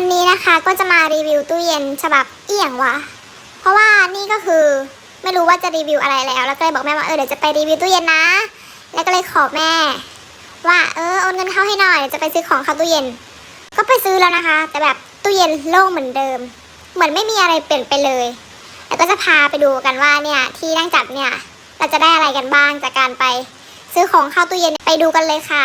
วันนี้นะคะก็จะมารีวิวตู้เย็นฉบับเอี่ยงวะ เพราะว่านี่ก็คือไม่รู้ว่าจะรีวิวอะไรแล้ว แล้วก็เลยบอกแม่ว่าเออเดี๋ยวจะไปรีวิวตู้เย็นนะ แล้วก็เลยขอแม่ ว่าเออโอนเงินเข้าให้หน่อยจะไปซื้อของเข้าตู้เย็น ก็ไปซื้อแล้วนะคะ แต่แบบตู้เย็นโล่งเหมือนเดิม เหมือนไม่มีอะไรเปลี่ยนไปเลย แล้วก็จะพาไปดูกันว่าเนี่ยที่นั่งจัดเนี่ยเราจะได้อะไรกันบ้างจากการไป ซื้อของเข้าตู้เย็นไปดูกันเลยค่ะ